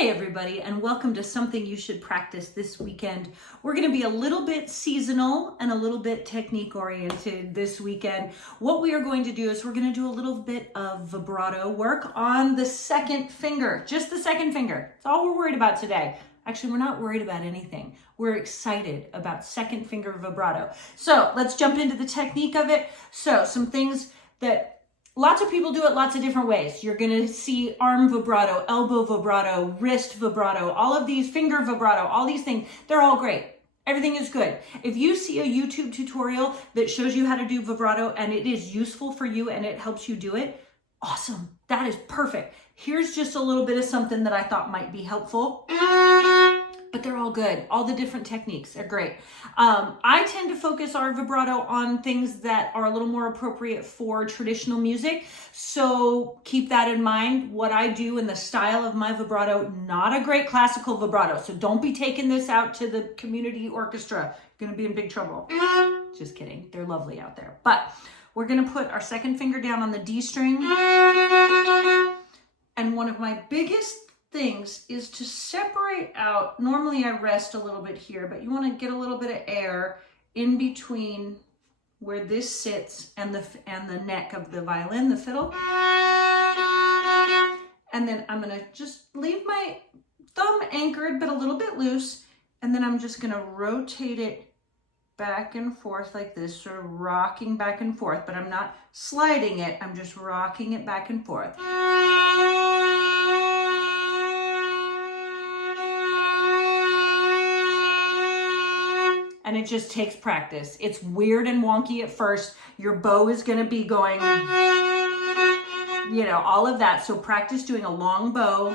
Hey everybody, and welcome to something you should practice this weekend. We're going to be a little bit seasonal and a little bit technique oriented this weekend. What we are going to do is we're going to do a little bit of vibrato work on the second finger, just the second finger. That's all we're worried about today. Actually, we're not worried about anything. We're excited about second finger vibrato. So let's jump into the technique of it. So some things that lots of people do it lots of different ways. You're going to see arm vibrato, elbow vibrato, wrist vibrato, all of these, finger vibrato, all these things. They're all great. Everything is good. If you see a YouTube tutorial that shows you how to do vibrato and it is useful for you and it helps you do it, awesome. That is perfect. Here's just a little bit of something that I thought might be helpful. But they're all good. All the different techniques are great. I tend to focus our vibrato on things that are a little more appropriate for traditional music. So keep that in mind. What I do in the style of my vibrato, not a great classical vibrato. So don't be taking this out to the community orchestra. You're going to be in big trouble. Just kidding. They're lovely out there. But we're going to put our second finger down on the D string. And one of my biggest things is to separate out. Normally I rest a little bit here, but you want to get a little bit of air in between where this sits and the neck of the violin, the fiddle. And then I'm going to just leave my thumb anchored but a little bit loose, and then I'm just going to rotate it back and forth like this, sort of rocking back and forth, but I'm not sliding it, I'm just rocking it back and forth. And it just takes practice. It's weird and wonky at first. Your bow is going to be going, you know, all of that. So practice doing a long bow.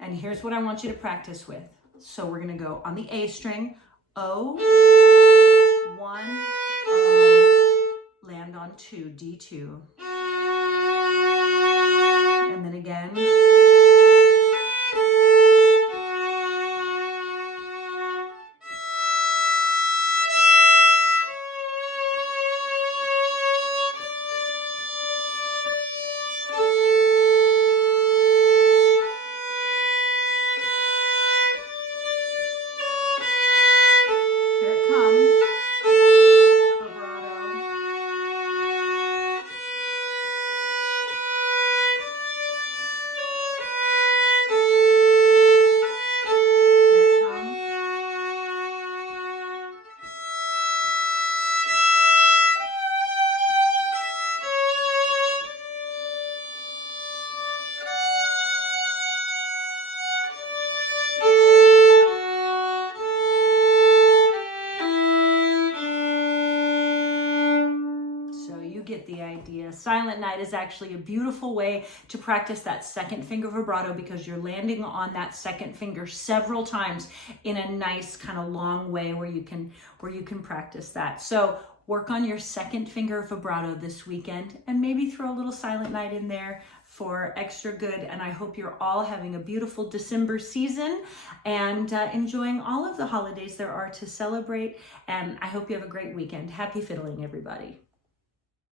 And here's what I want you to practice with. So we're going to go on the A string, O, 1, O, land on 2, D2. And then again. Here it comes. Vibrato. Here it comes. So you get the idea. Silent Night is actually a beautiful way to practice that second finger vibrato because you're landing on that second finger several times in a nice kind of long way where you can practice that. So work on your second finger vibrato this weekend and maybe throw a little Silent Night in there for extra good. And I hope you're all having a beautiful December season and enjoying all of the holidays there are to celebrate. And I hope you have a great weekend. Happy fiddling, everybody.